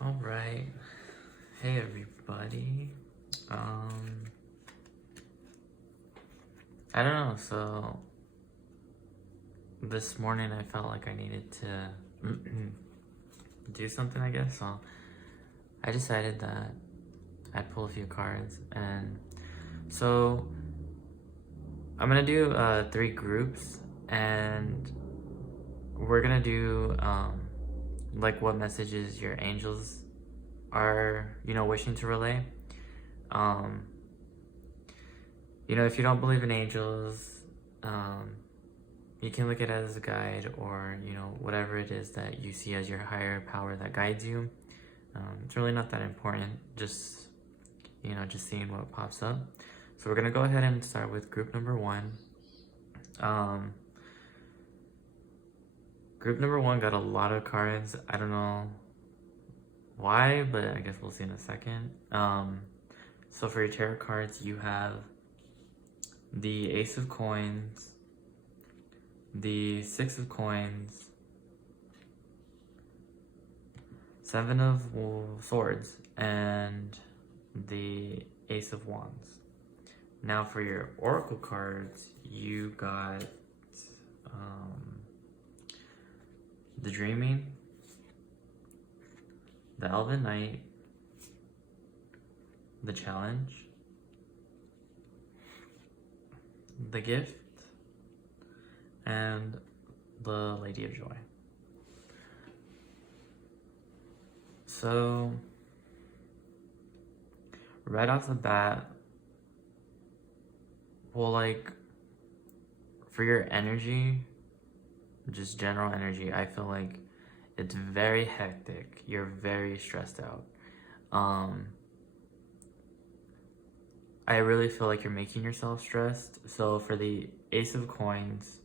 All right. Hey everybody. I don't know. So this morning I felt like I needed to do something, I guess. So I decided that I'd pull a few cards, and so I'm gonna do 3 groups, and we're gonna do like what messages your angels are, wishing to relay. Um, if you don't believe in angels, you can look at it as a guide, or, whatever it is that you see as your higher power that guides you. It's really not that important, just seeing what pops up. So we're gonna go ahead and start with group number 1. Group number 1 got a lot of cards. I don't know why, but I guess we'll see in a second. So for your tarot cards, you have the Ace of Coins, the 6 of Coins, 7 of Swords, and the Ace of Wands. Now for your Oracle cards, you got the Dreaming, the Elven Knight, the Challenge, the Gift, and the Lady of Joy. So right off the bat, well, like, for your energy, just general energy, I feel like it's very hectic. You're very stressed out. I really feel like you're making yourself stressed. So for the Ace of Coins,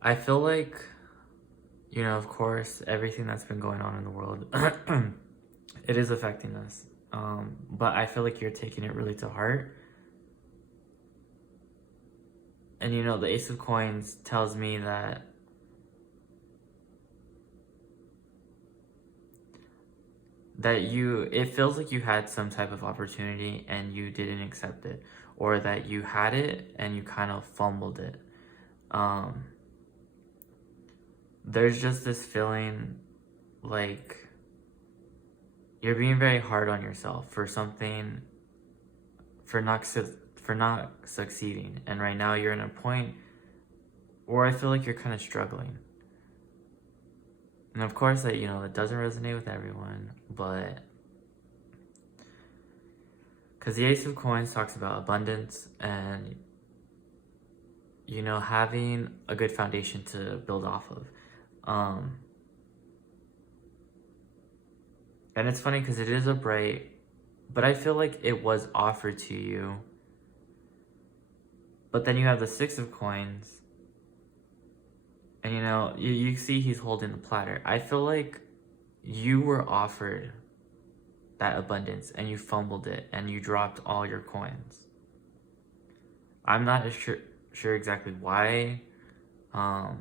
I feel like, of course, everything that's been going on in the world, it is affecting us. But I feel like you're taking it really to heart. And the Ace of Coins tells me that it feels like you had some type of opportunity and you didn't accept it, or that you had it and you kind of fumbled it. There's just this feeling like you're being very hard on yourself for something, for not succeeding. And right now you're in a point where I feel like you're kind of struggling. And of course that, that doesn't resonate with everyone, but because the Ace of Coins talks about abundance and, having a good foundation to build off of. And it's funny because it is a bright, but I feel like it was offered to you. But then you have the 6 of Coins, and you see he's holding the platter. I feel like you were offered that abundance and you fumbled it and you dropped all your coins. I'm not sure exactly why. I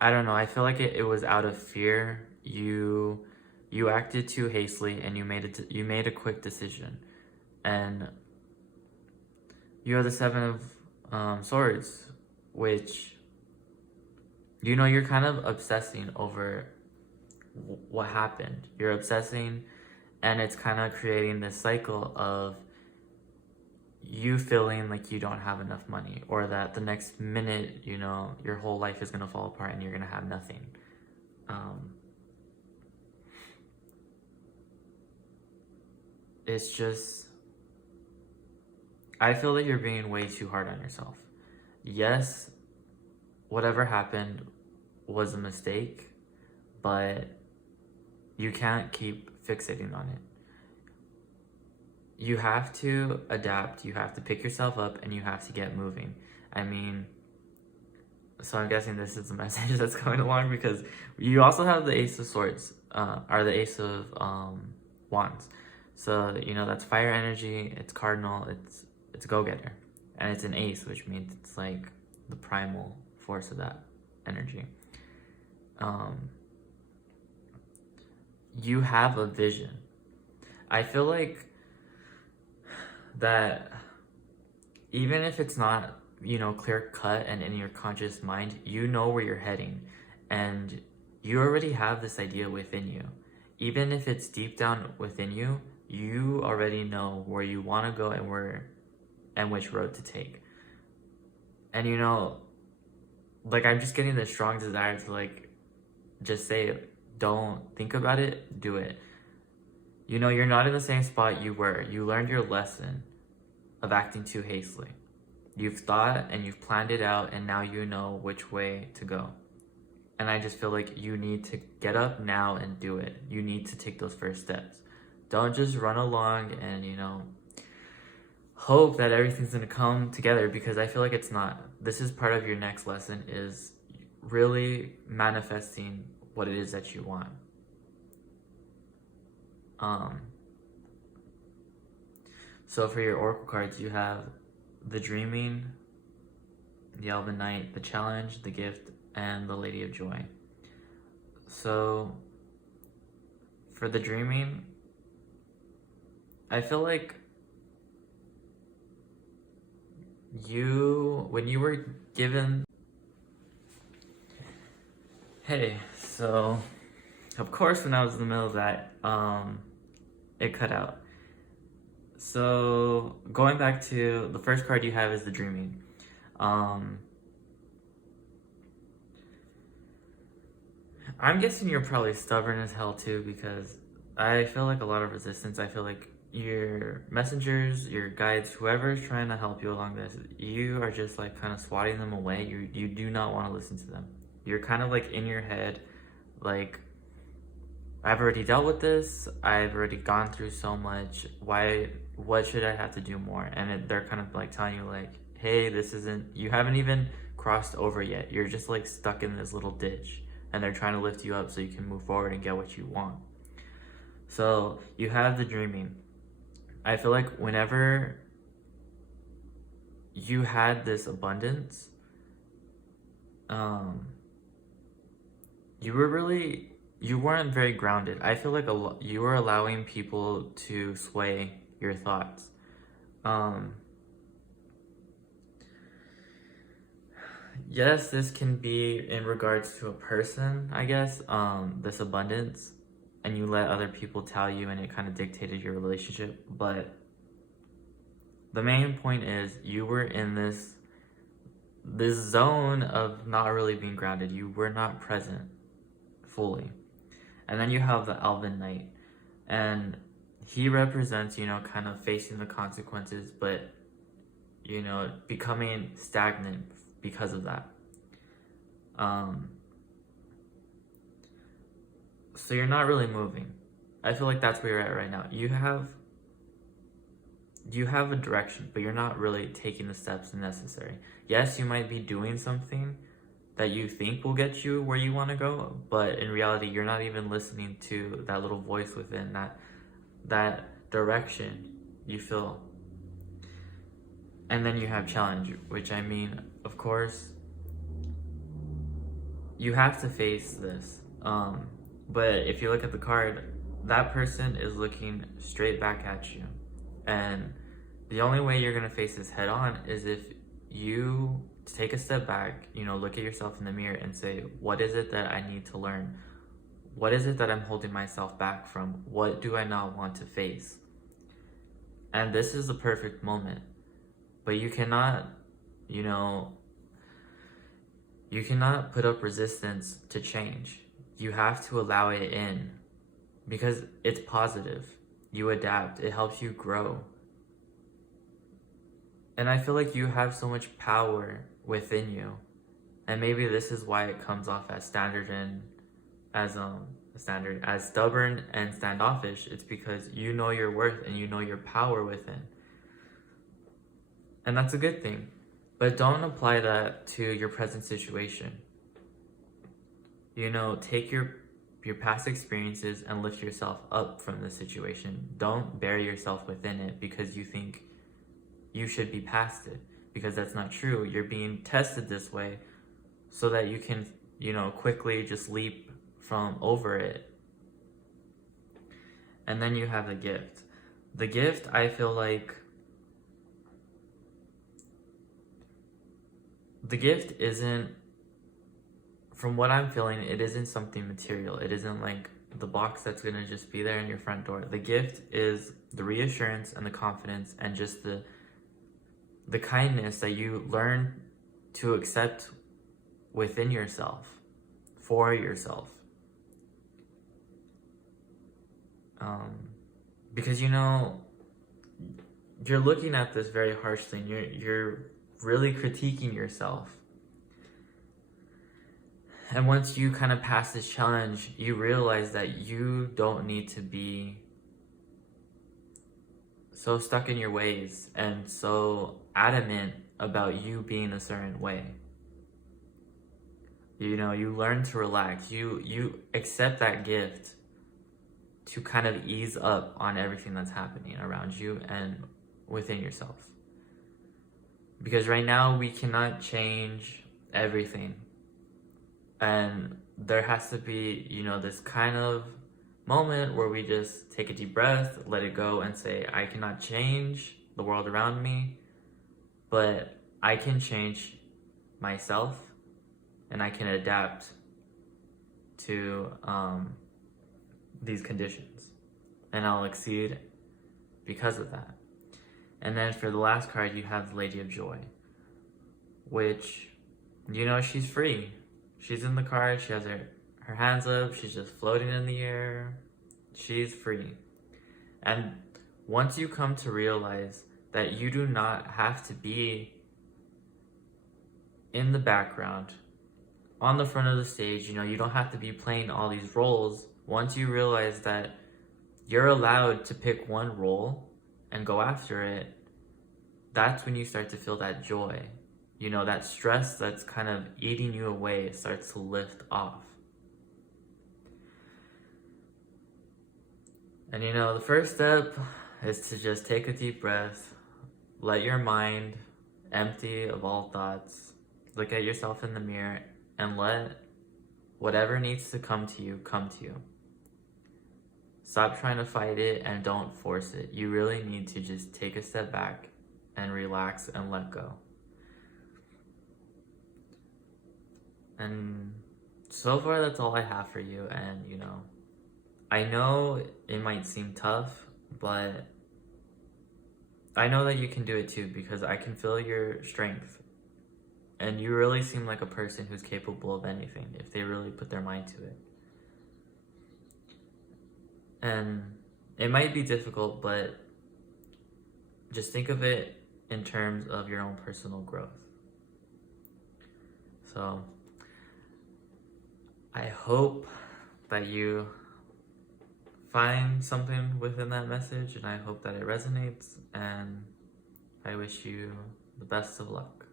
don't know. I feel like it was out of fear. You acted too hastily and you made a quick decision. And you have the 7 of Swords, which, you're kind of obsessing over what happened. You're obsessing, and it's kind of creating this cycle of you feeling like you don't have enough money, or that the next minute, your whole life is going to fall apart and you're going to have nothing. It's just, I feel that you're being way too hard on yourself. Yes, whatever happened was a mistake, but you can't keep fixating on it. You have to adapt, you have to pick yourself up, and you have to get moving. So I'm guessing this is the message that's going along, because you also have the Ace of Swords, or the Ace of Wands. So, that's fire energy, it's cardinal, it's a go-getter. And it's an ace, which means it's like the primal force of that energy. um, you have a vision. I feel like that even if it's not, clear cut and in your conscious mind, you know where you're heading, and you already have this idea within you. Even if it's deep down within you, you already know where you want to go and which road to take. And I'm just getting this strong desire to just say, don't think about it, do it. You're not in the same spot you were. You learned your lesson of acting too hastily. You've thought and you've planned it out, and now you know which way to go. And I just feel like you need to get up now and do it. You need to take those first steps. Don't just run along and, hope that everything's going to come together, because I feel like it's not. This is part of your next lesson, is really manifesting what it is that you want. So for your oracle cards, you have the Dreaming, the Elven Knight, the Challenge, the Gift, and the Lady of Joy. So for the Dreaming, I feel like when you were given... Hey, so of course when I was in the middle of that, it cut out. So going back to the first card you have is the Dreaming. I'm guessing you're probably stubborn as hell too, because I feel like a lot of resistance. I feel like your messengers, your guides, whoever's trying to help you along this, you are just kind of swatting them away. You do not want to listen to them. You're kind of in your head, I've already dealt with this. I've already gone through so much. What should I have to do more? And they're kind of telling you hey, you haven't even crossed over yet. You're just stuck in this little ditch, and they're trying to lift you up so you can move forward and get what you want. So you have the Dreaming. I feel like whenever you had this abundance, you weren't very grounded. I feel like you were allowing people to sway your thoughts. Yes, this can be in regards to a person, I guess, this abundance, and you let other people tell you, and it kind of dictated your relationship. But the main point is you were in this zone of not really being grounded. You were not present fully. And then you have the Elven Knight, and he represents, kind of facing the consequences, but, becoming stagnant because of that. So you're not really moving. I feel like that's where you're at right now. You have a direction, but you're not really taking the steps necessary. Yes, you might be doing something that you think will get you where you want to go, but in reality, you're not even listening to that little voice within that direction you feel. And then you have Challenge, which of course, you have to face this. But if you look at the card, that person is looking straight back at you. And the only way you're going to face this head on is if you take a step back, look at yourself in the mirror and say, what is it that I need to learn? What is it that I'm holding myself back from? What do I not want to face? And this is the perfect moment. But you cannot, you cannot put up resistance to change. You have to allow it in, because it's positive. You adapt. It helps you grow. And I feel like you have so much power within you. And maybe this is why it comes off as as stubborn and standoffish. It's because you know your worth and you know your power within. And that's a good thing. But don't apply that to your present situation. Take your past experiences and lift yourself up from the situation. Don't bury yourself within it because you think you should be past it, because that's not true. You're being tested this way so that you can, quickly just leap from over it. And then you have the gift. The gift, I feel like the gift isn't, from what I'm feeling, it isn't something material. It isn't like the box that's going to just be there in your front door. The gift is the reassurance and the confidence and just the kindness that you learn to accept within yourself, for yourself. Because you're looking at this very harshly, and you're really critiquing yourself. And once you kind of pass this challenge, you realize that you don't need to be so stuck in your ways and so adamant about you being a certain way. You learn to relax. You accept that gift to kind of ease up on everything that's happening around you and within yourself. Because right now we cannot change everything. And there has to be, this kind of moment where we just take a deep breath, let it go, and say, I cannot change the world around me, but I can change myself, and I can adapt to these conditions, and I'll exceed because of that. And then for the last card, you have the Lady of Joy, which, she's free. She's in the card, she has her hands up, she's just floating in the air. She's free. And once you come to realize that you do not have to be in the background, on the front of the stage, you don't have to be playing all these roles. Once you realize that you're allowed to pick one role and go after it, that's when you start to feel that joy. That stress that's kind of eating you away starts to lift off. And the first step is to just take a deep breath, let your mind empty of all thoughts, look at yourself in the mirror, and let whatever needs to come to you, come to you. Stop trying to fight it and don't force it. You really need to just take a step back and relax and let go. And so far, that's all I have for you. And, I know it might seem tough, but I know that you can do it too, because I can feel your strength. And you really seem like a person who's capable of anything if they really put their mind to it. And it might be difficult, but just think of it in terms of your own personal growth. So I hope that you find something within that message, and I hope that it resonates, and I wish you the best of luck.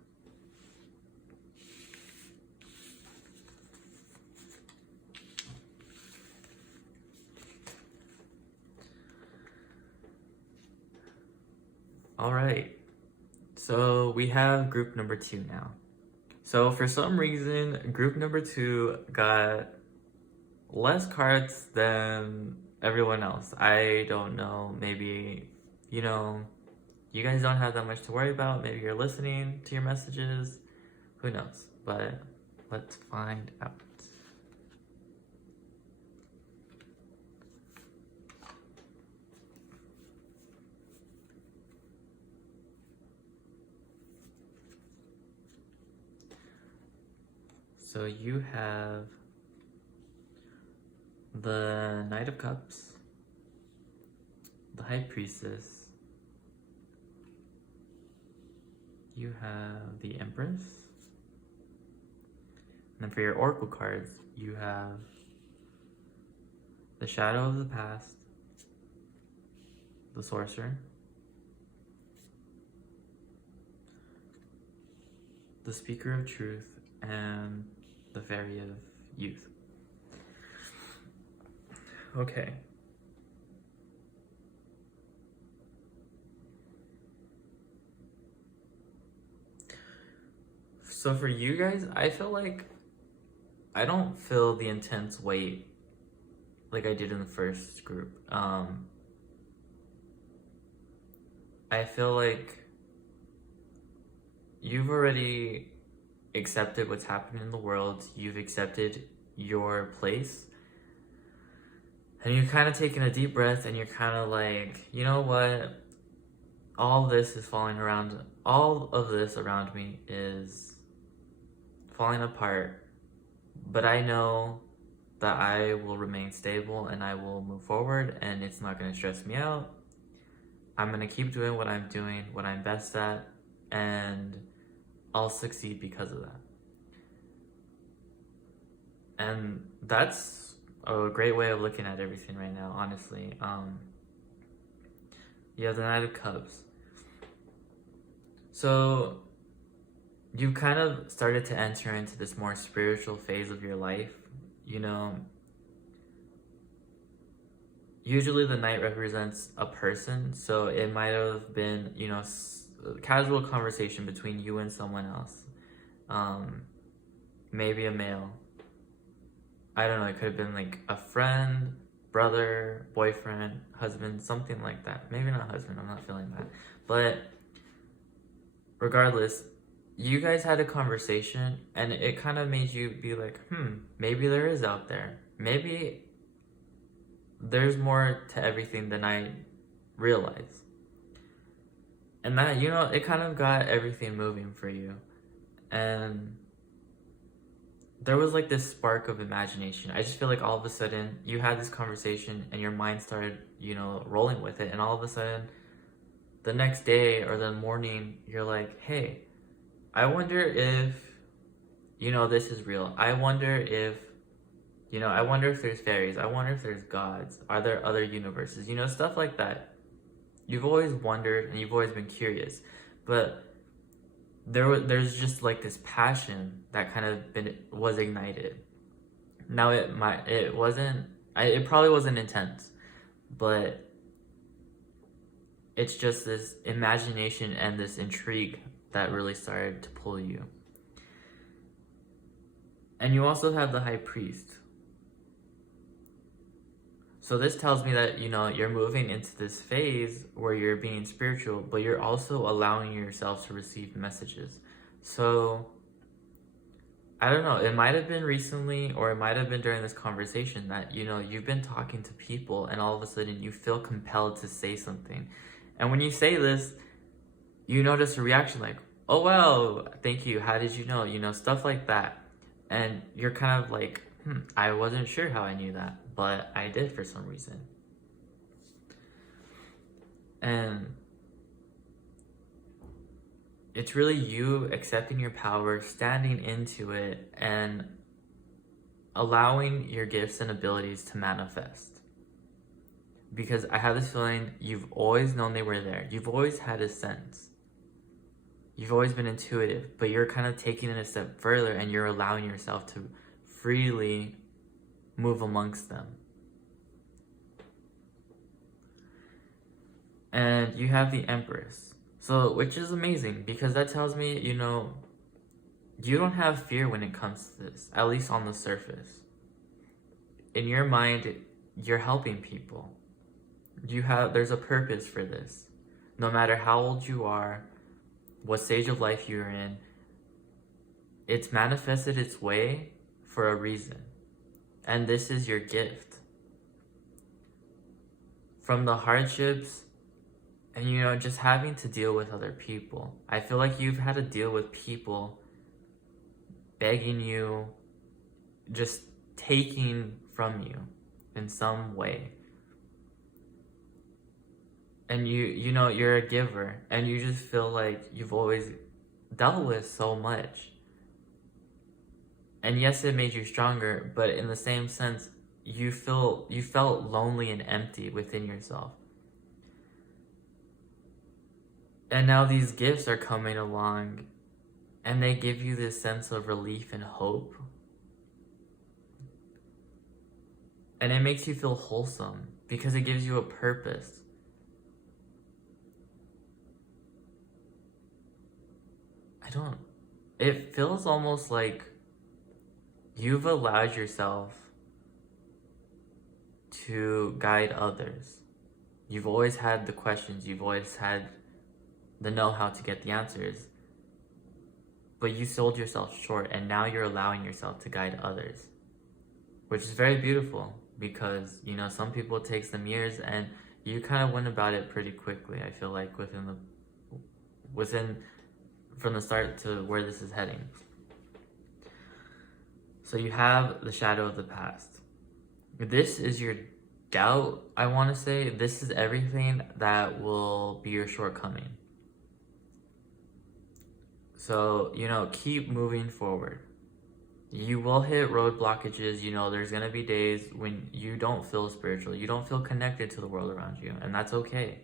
All right, so we have group number 2 now. So for some reason, group number 2 got less cards than everyone else. I don't know, maybe, you guys don't have that much to worry about. Maybe you're listening to your messages. Who knows? But let's find out. So you have the Knight of Cups, the High Priestess, you have the Empress, and then for your Oracle cards, you have the Shadow of the Past, the Sorcerer, the Speaker of Truth, and the Fairy of Youth. Okay. So for you guys, I feel like I don't feel the intense weight like I did in the first group. I feel like you've already accepted what's happening in the world. You've accepted your place. And you're kind of taking a deep breath and you're kind of like, you know what? All this is falling around. All of this around me is falling apart. But I know that I will remain stable and I will move forward and it's not going to stress me out. I'm going to keep doing what I'm doing, what I'm best at, and I'll succeed because of that. And that's a great way of looking at everything right now, honestly. You have the Knight of Cups. So you kind of started to enter into this more spiritual phase of your life. You know, usually the Knight represents a person, so it might have been, you know, casual conversation between you and someone else. Maybe a male. I don't know, it could have been like a friend, brother, boyfriend, husband, something like that. Maybe not husband, I'm not feeling that. But regardless, you guys had a conversation and it kind of made you be like, maybe there is out there. Maybe there's more to everything than I realize. And that, you know, it kind of got everything moving for you. And there was like this spark of imagination. I just feel like all of a sudden you had this conversation and your mind started, you know, rolling with it. And all of a sudden, the next day or the morning, you're like, hey, I wonder if, you know, this is real. I wonder if, you know, I wonder if there's fairies. I wonder if there's gods. Are there other universes? You know, stuff like that. You've always wondered and you've always been curious. But there's just like this passion that kind of was ignited. Now it probably wasn't intense, but it's just this imagination and this intrigue that really started to pull you. And you also have the High Priest. So this tells me that, you know, you're moving into this phase where you're being spiritual, but you're also allowing yourself to receive messages. So, I don't know, it might have been recently or it might have been during this conversation that, you know, you've been talking to people and all of a sudden you feel compelled to say something. And when you say this, you notice a reaction like, oh, wow, thank you, how did you know? You know, stuff like that. And you're kind of like, I wasn't sure how I knew that, but I did for some reason. And it's really you accepting your power, standing into it, and allowing your gifts and abilities to manifest. Because I have this feeling you've always known they were there. You've always had a sense. You've always been intuitive, but you're kind of taking it a step further and you're allowing yourself to freely move amongst them. And you have the Empress. So, which is amazing because that tells me, you know, you don't have fear when it comes to this, at least on the surface. In your mind, you're helping people. There's a purpose for this. No matter how old you are, what stage of life you're in, it's manifested its way for a reason. And this is your gift. From the hardships and, you know, just having to deal with other people. I feel like you've had to deal with people begging you, just taking from you in some way. And you know, you're a giver and you just feel like you've always dealt with so much. And yes, it made you stronger, but in the same sense, you felt lonely and empty within yourself. And now these gifts are coming along and they give you this sense of relief and hope. And it makes you feel wholesome because it gives you a purpose. It feels almost like you've allowed yourself to guide others. You've always had the questions, you've always had the know-how to get the answers, but you sold yourself short, and now you're allowing yourself to guide others, which is very beautiful, because, you know, some people it takes them years, and you kind of went about it pretty quickly. I feel like within from the start to where this is heading. So you have the shadow of the past. This is your doubt, I want to say. This is everything that will be your shortcoming. So, you know, keep moving forward. You will hit road blockages. You know, there's going to be days when you don't feel spiritual. You don't feel connected to the world around you. And that's okay.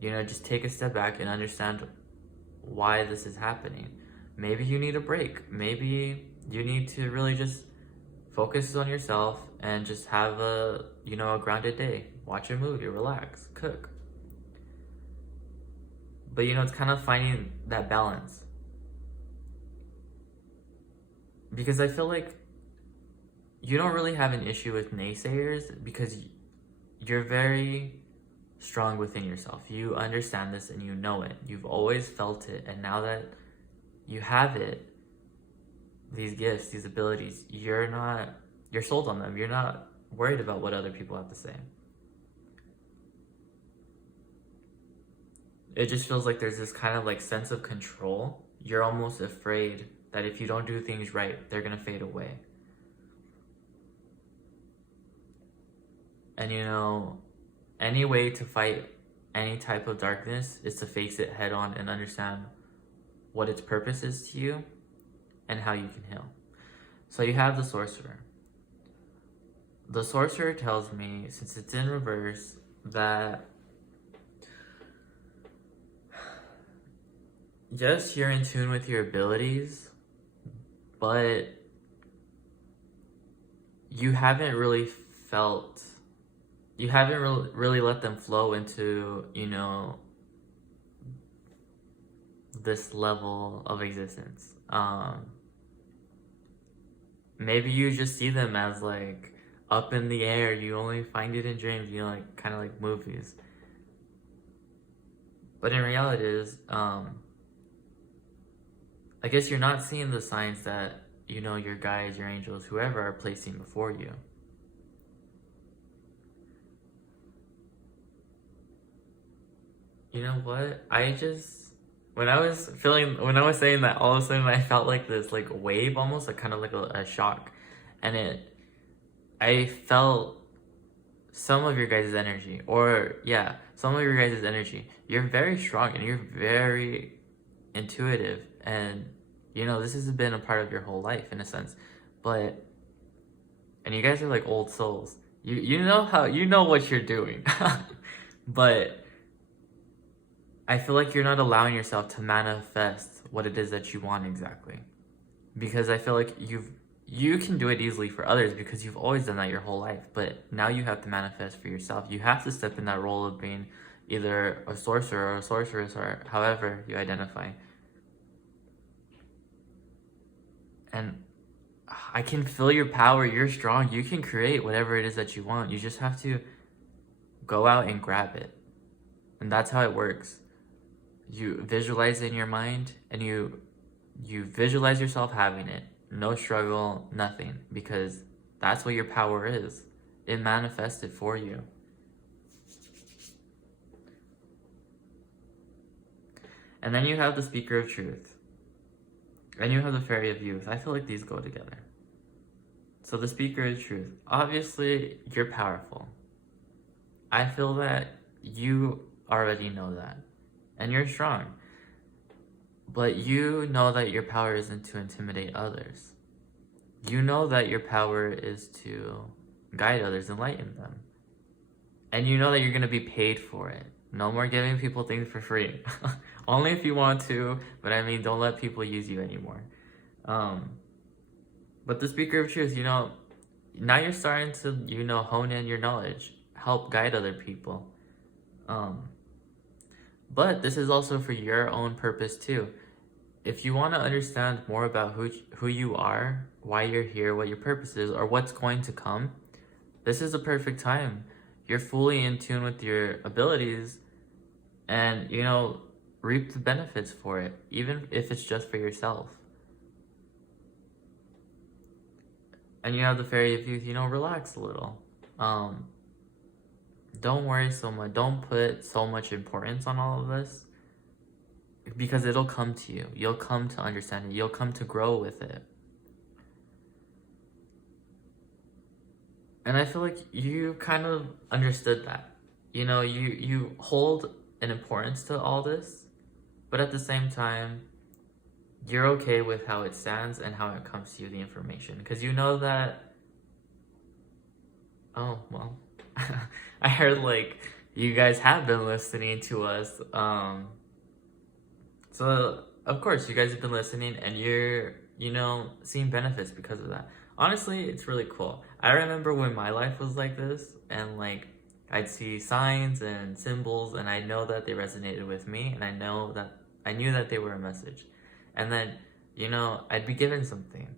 You know, just take a step back and understand why this is happening. Maybe you need a break. Maybe you need to really just focus on yourself and just have a grounded day. Watch a movie, relax, cook. But, you know, it's kind of finding that balance. Because I feel like you don't really have an issue with naysayers, because you're very strong within yourself. You understand this and you know it. You've always felt it. And now that you have it, these gifts, these abilities, you're sold on them. You're not worried about what other people have to say. It just feels like there's this kind of like sense of control. You're almost afraid that if you don't do things right, they're going to fade away. And, you know, any way to fight any type of darkness is to face it head on and understand what its purpose is to you and how you can heal. So you have the sorcerer. The sorcerer tells me, since it's in reverse, that yes, you're in tune with your abilities, but you haven't really really let them flow into, you know, this level of existence. Maybe you just see them as like up in the air. You only find it in dreams, you know, like kind of like movies. But in reality, I guess you're not seeing the signs that, you know, your guides, your angels, whoever are placing before you. You know what? When I was saying that, all of a sudden I felt like this like wave, almost like kind of like a shock. And I felt some of your guys' energy, You're very strong and you're very intuitive, and, you know, this has been a part of your whole life in a sense. And you guys are like old souls. You know what you're doing. But I feel like you're not allowing yourself to manifest what it is that you want exactly. Because I feel like you can do it easily for others because you've always done that your whole life. But now you have to manifest for yourself. You have to step in that role of being either a sorcerer or a sorceress, or however you identify. And I can feel your power. You're strong. You can create whatever it is that you want. You just have to go out and grab it. And that's how it works. You visualize it in your mind, and you visualize yourself having it. No struggle, nothing, because that's what your power is. It manifested for you. And then you have the speaker of truth. And you have the fairy of youth. I feel like these go together. So the speaker of truth. Obviously, you're powerful. I feel that you already know that. And you're strong. But you know that your power isn't to intimidate others. You know that your power is to guide others, enlighten them. And you know that you're going to be paid for it. No more giving people things for free. Only if you want to, but I mean, don't let people use you anymore. But the speaker of truth, you know, now you're starting to, you know, hone in your knowledge, help guide other people. But this is also for your own purpose too. if you want to understand more about who you are, why you're here, what your purpose is, or what's going to come, this is the perfect time. You're fully in tune with your abilities and, reap the benefits for it, even if it's just for yourself. And you have the fairy of youth, relax a little. Don't worry so much. Don't put so much importance on all of this because it'll come to you. You'll come to understand it. You'll come to grow with it. And I feel like you kind of understood that. You hold an importance to all this, but at the same time, you're okay with how it stands and how it comes to you, the information. Because you know that, oh, well, I heard you guys have been listening to us. So, of course, you guys have been listening and you're, seeing benefits because of that. Honestly, it's really cool. I remember when my life was like this and I'd see signs and symbols and I know that they resonated with me and I knew that they were a message. And then, I'd be given something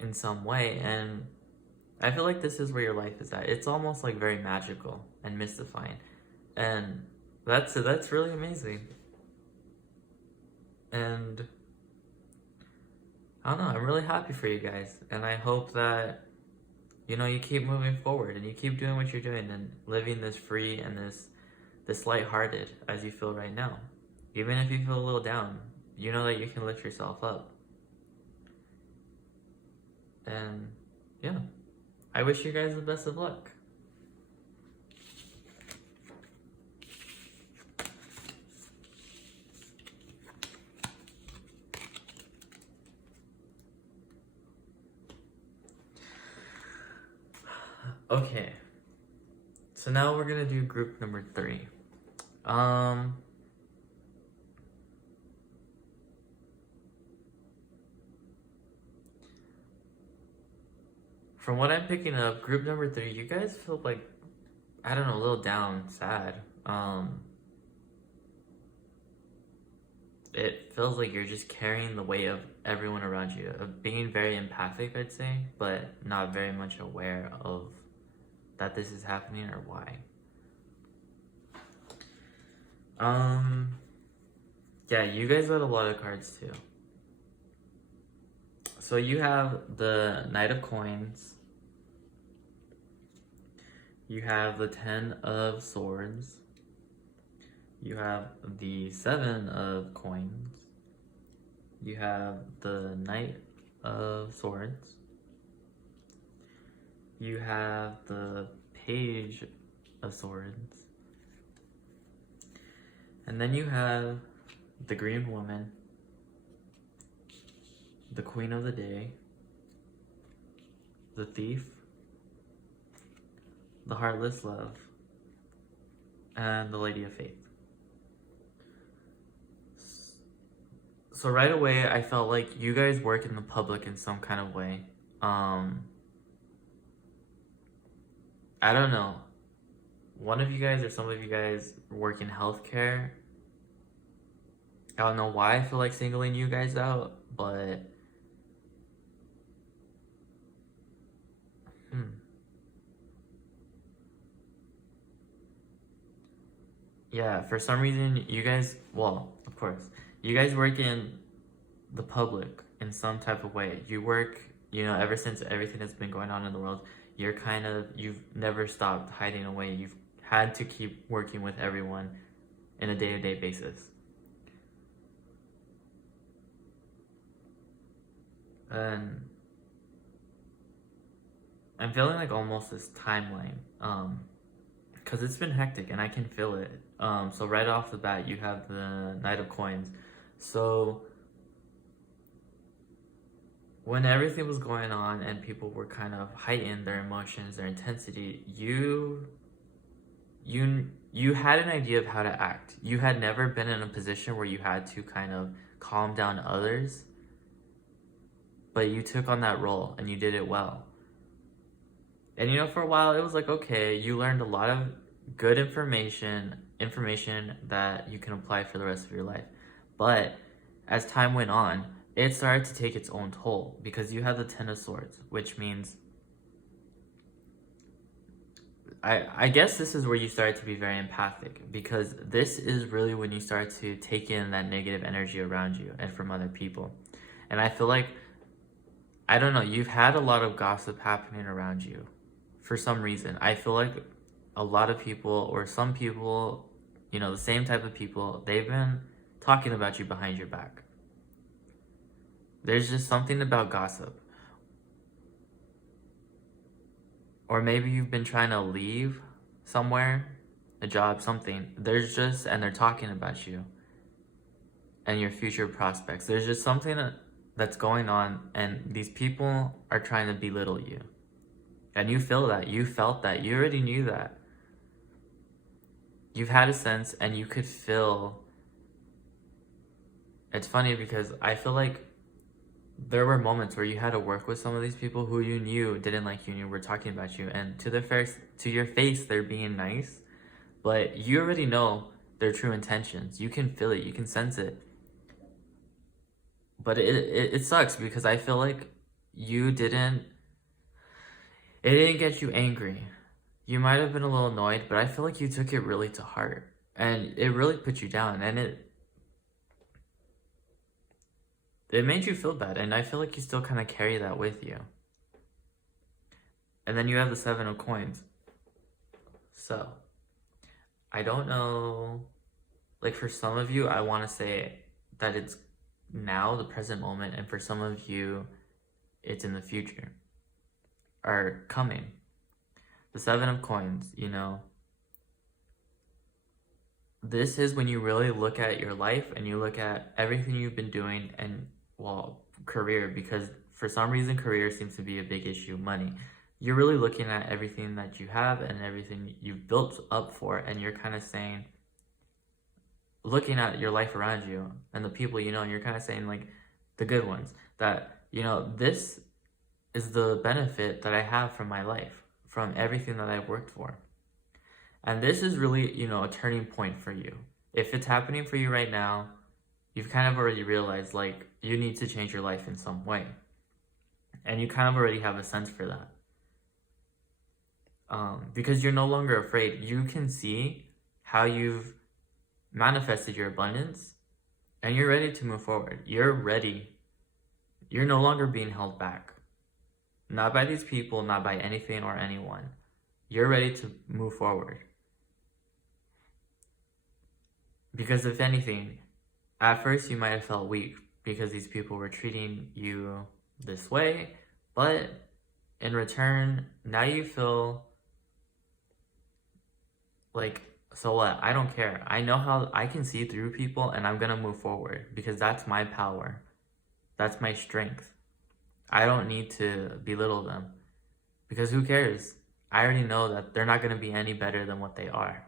in some way and I feel like this is where your life is at. It's almost very magical and mystifying. And that's really amazing. And I don't know, I'm really happy for you guys. And I hope that, you keep moving forward and you keep doing what you're doing and living this free and this lighthearted as you feel right now. Even if you feel a little down, you know that you can lift yourself up. And yeah, I wish you guys the best of luck. Okay, so now we're gonna do group number 3. From what I'm picking up, group number 3, you guys feel I don't know, a little down, sad. It feels like you're just carrying the weight of everyone around you, of being very empathic, I'd say, but not very much aware of that this is happening or why. Yeah, you guys got a lot of cards too. So you have the Knight of Coins. You have the 10 of Swords. You have the 7 of Coins. You have the Knight of Swords. You have the Page of Swords. And then you have the Green Woman, the Queen of the Day, the Thief, the Heartless Love, and the Lady of Faith. So right away, I felt like you guys work in the public in some kind of way. I don't know. One of you guys or some of you guys work in healthcare. I don't know why I feel like singling you guys out, but yeah, for some reason you guys, well, of course, you guys work in the public in some type of way. You work, ever since everything that's been going on in the world, you've never stopped hiding away. You've had to keep working with everyone in a day-to-day basis. And I'm feeling almost this timeline, because it's been hectic and I can feel it. So right off the bat, you have the Knight of Coins. So when everything was going on and people were kind of heightened their emotions, their intensity, you had an idea of how to act. You had never been in a position where you had to kind of calm down others, but you took on that role and you did it well. And for a while it was okay, you learned a lot of good information that you can apply for the rest of your life. But as time went on, it started to take its own toll because you have the Ten of Swords, which means I guess this is where you start to be very empathic, because this is really when you start to take in that negative energy around you and from other people. And I feel like, I don't know, you've had a lot of gossip happening around you for some reason. I feel like a lot of people, or some people, the same type of people, they've been talking about you behind your back. There's just something about gossip. Or maybe you've been trying to leave somewhere, a job, something. And they're talking about you and your future prospects. There's just something that's going on, and these people are trying to belittle you. And you feel that, you felt that, you already knew that. You've had a sense, and you could feel. It's funny because I feel like there were moments where you had to work with some of these people who you knew didn't like you and were talking about you, and to your face they're being nice, but you already know their true intentions. You can feel it, you can sense it. But it sucks because I feel like it didn't get you angry. You might have been a little annoyed, but I feel like you took it really to heart, and it really put you down, and it made you feel bad, and I feel like you still kind of carry that with you. And then you have the Seven of Coins. So, I don't know, like for some of you, I want to say that it's now, the present moment, and for some of you, it's in the future, or coming. The Seven of Coins, this is when you really look at your life and you look at everything you've been doing, and career, because for some reason career seems to be a big issue, money. You're really looking at everything that you have and everything you've built up for, and you're kind of saying, looking at your life around you and the people and you're kind of saying, like, the good ones, that this is the benefit that I have from my life, from everything that I've worked for. And this is really, a turning point for you. If it's happening for you right now, you've kind of already realized, like, you need to change your life in some way. And you kind of already have a sense for that. Because you're no longer afraid. You can see how you've manifested your abundance, and you're ready to move forward. You're ready. You're no longer being held back. Not by these people, not by anything or anyone. You're ready to move forward. Because if anything, at first you might have felt weak because these people were treating you this way, but in return, now you feel like, so what? I don't care. I know how I can see through people, and I'm gonna move forward because that's my power. That's my strength. I don't need to belittle them because who cares? I already know that they're not gonna be any better than what they are.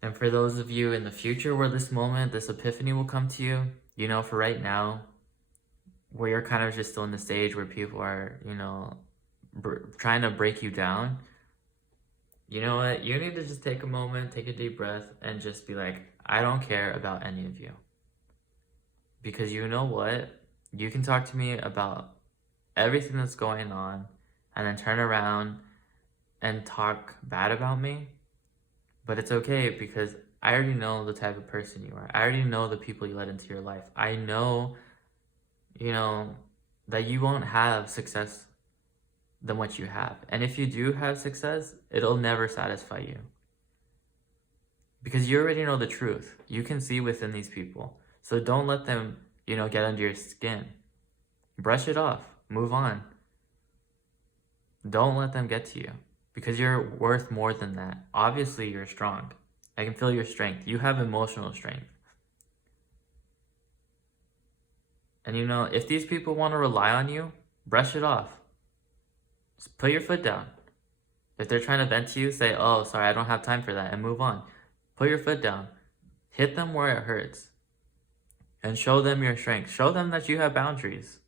And for those of you in the future where this epiphany will come to you, for right now, where you're kind of just still in the stage where people are, trying to break you down, you know what? You need to just take a moment, take a deep breath, and just be like, I don't care about any of you. Because you know what? You can talk to me about everything that's going on, and then turn around and talk bad about me. But it's okay because I already know the type of person you are. I already know the people you let into your life. I know, that you won't have success than what you have. And if you do have success, it'll never satisfy you. Because you already know the truth. You can see within these people. So don't let them, get under your skin. Brush it off. Move on. Don't let them get to you. Because you're worth more than that. Obviously, you're strong. I can feel your strength. You have emotional strength. And if these people want to rely on you, brush it off. Just put your foot down. If they're trying to vent to you, say, oh, sorry, I don't have time for that, and move on. Put your foot down. Hit them where it hurts. And show them your strength. Show them that you have boundaries.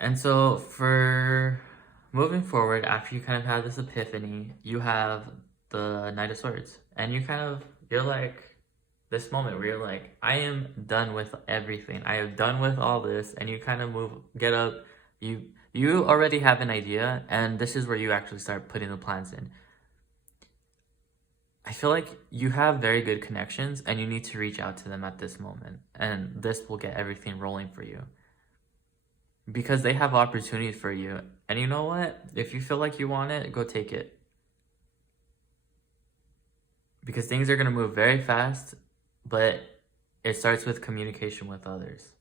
And so for moving forward, after you kind of have this epiphany, you have the Knight of Swords. And you kind of you're like, this moment where you're like, I am done with everything. I am done with all this. And you kind of get up. You already have an idea, and this is where you actually start putting the plans in. I feel like you have very good connections, and you need to reach out to them at this moment. And this will get everything rolling for you. Because they have opportunities for you. And you know what? If you feel like you want it, go take it. Because things are going to move very fast, but it starts with communication with others.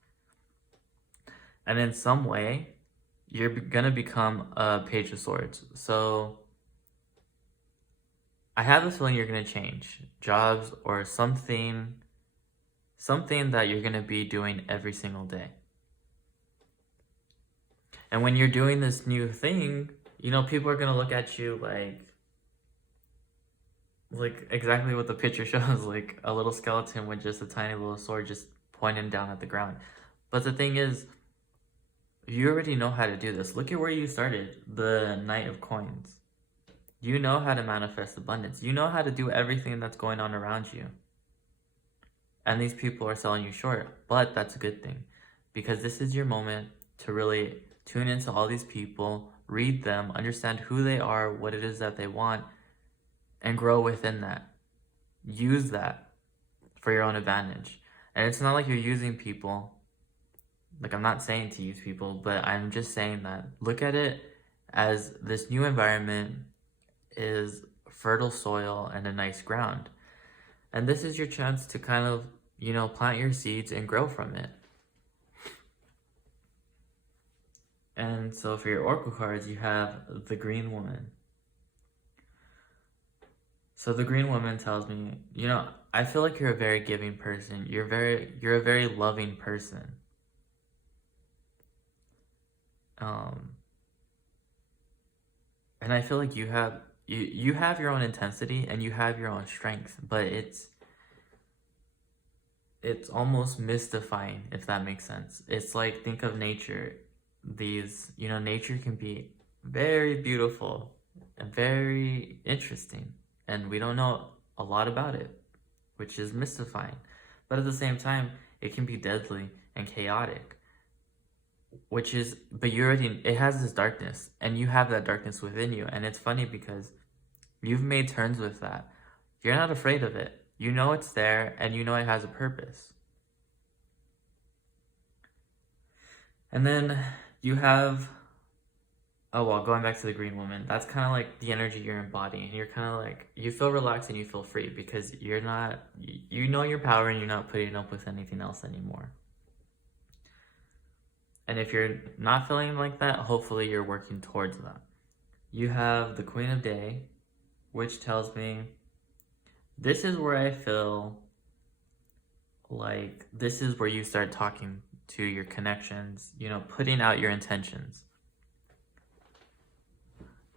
And in some way, you're going to become a Page of Swords. So I have a feeling you're going to change jobs or something that you're going to be doing every single day. And when you're doing this new thing, you know, people are going to look at you like exactly what the picture shows, like a little skeleton with just a tiny little sword just pointing down at the ground. But the thing is, you already know how to do this. Look at where you started, the Knight of Coins. You know how to manifest abundance. You know how to do everything that's going on around you. And these people are selling you short, but that's a good thing, because this is your moment to really tune into all these people, read them, understand who they are, what it is that they want, and grow within that. Use that for your own advantage. And it's not like you're using people. Like, I'm not saying to use people, but I'm just saying that look at it as this new environment is fertile soil and a nice ground. And this is your chance to kind of, you know, plant your seeds and grow from it. And so for your Oracle cards, you have the Green Woman. So the Green Woman tells me, you know, I feel like you're a very giving person. You're a very loving person. And I feel like you have your own intensity and you have your own strength, but it's almost mystifying, if that makes sense. It's like, think of nature. Nature can be very beautiful and very interesting, and we don't know a lot about it, which is mystifying. But at the same time, it can be deadly and chaotic, but it has this darkness, and you have that darkness within you. And it's funny because you've made terms with that. You're not afraid of it. You know it's there, and you know it has a purpose. And then you have, going back to the Green Woman, that's kind of like the energy you're embodying. You're kind of like, you feel relaxed and you feel free because you know your power and you're not putting up with anything else anymore. And if you're not feeling like that, hopefully you're working towards that. You have the Queen of Day, which tells me this is where I feel like this is where you start talking to your connections, you know, putting out your intentions.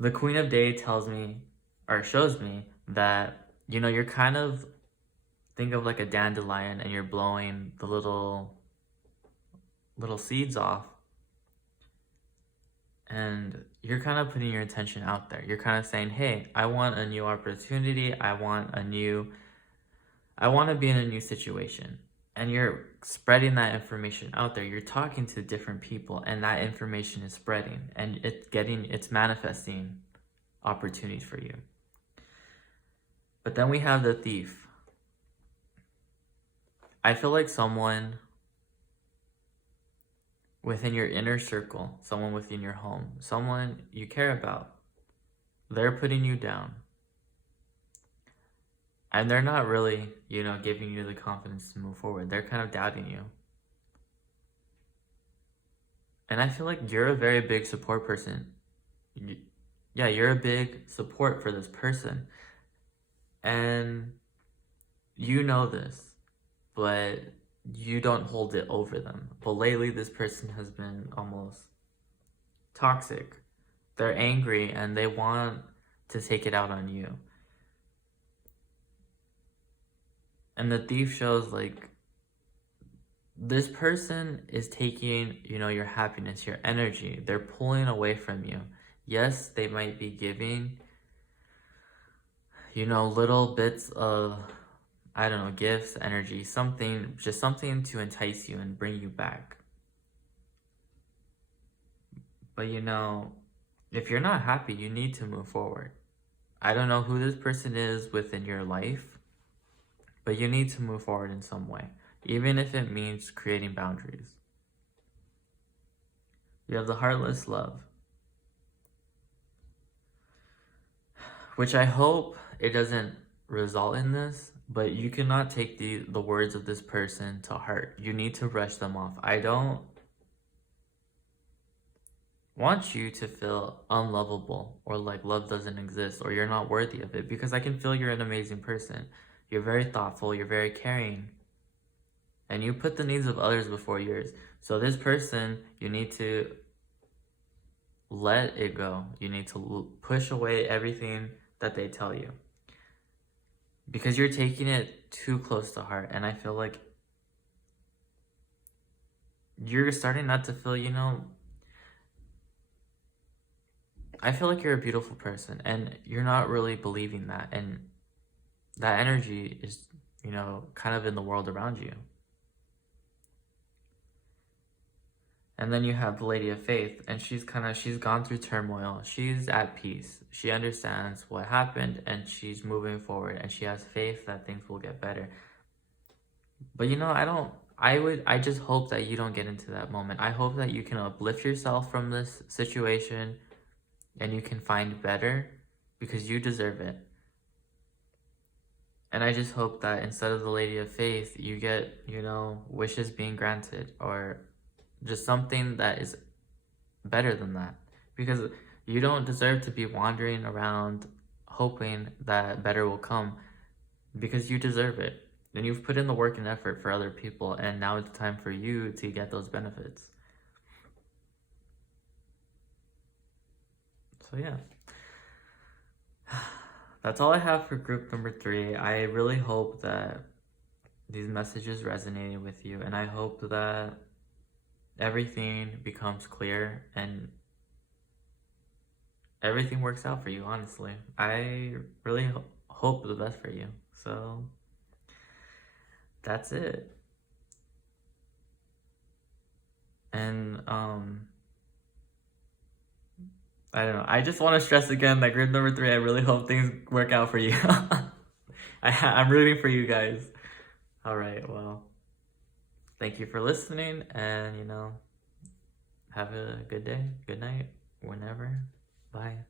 The Queen of Day tells me, or shows me, that, you know, you're kind of, think of like a dandelion and you're blowing the little seeds off. And you're kind of putting your intention out there. You're kind of saying, hey, I want a new opportunity. I want to be in a new situation. And you're spreading that information out there. You're talking to different people, and that information is spreading, and it's manifesting opportunities for you. But then we have the Thief. I feel like someone within your inner circle, someone within your home, someone you care about, they're putting you down. And they're not really, you know, giving you the confidence to move forward. They're kind of doubting you. And I feel like you're a very big support person. You're a big support for this person. And you know this, but you don't hold it over them. But lately, this person has been almost toxic. They're angry and they want to take it out on you. And the Thief shows like this person is taking, you know, your happiness, your energy. They're pulling away from you. Yes, they might be giving, you know, little bits of I don't know, gifts, energy, something, just something to entice you and bring you back. But you know, if you're not happy, you need to move forward. I don't know who this person is within your life, but you need to move forward in some way, even if it means creating boundaries. You have the heartless love, which I hope it doesn't result in this, but you cannot take the words of this person to heart. You need to brush them off. I don't want you to feel unlovable or like love doesn't exist or you're not worthy of it, because I can feel you're an amazing person. You're very thoughtful, you're very caring, and you put the needs of others before yours. So this person, you need to let it go. You need to push away everything that they tell you, because you're taking it too close to heart. And I feel like you're starting not to feel, I feel like you're a beautiful person and you're not really believing that. And that energy is, kind of in the world around you. And then you have the Lady of Faith, and she's gone through turmoil. She's at peace. She understands what happened and she's moving forward and she has faith that things will get better. But I just hope that you don't get into that moment. I hope that you can uplift yourself from this situation and you can find better, because you deserve it. And I just hope that instead of the Lady of Faith, you get, wishes being granted, or just something that is better than that. Because you don't deserve to be wandering around hoping that better will come, because you deserve it. And you've put in the work and effort for other people, and now it's time for you to get those benefits. So yeah. That's all I have for group number 3. I really hope that these messages resonated with you, and I hope that everything becomes clear and everything works out for you, honestly. I really hope the best for you. So that's it. And I don't know. I just want to stress again that group number 3, I really hope things work out for you. I'm rooting for you guys. All right, well, thank you for listening, and, have a good day, good night, whenever. Bye.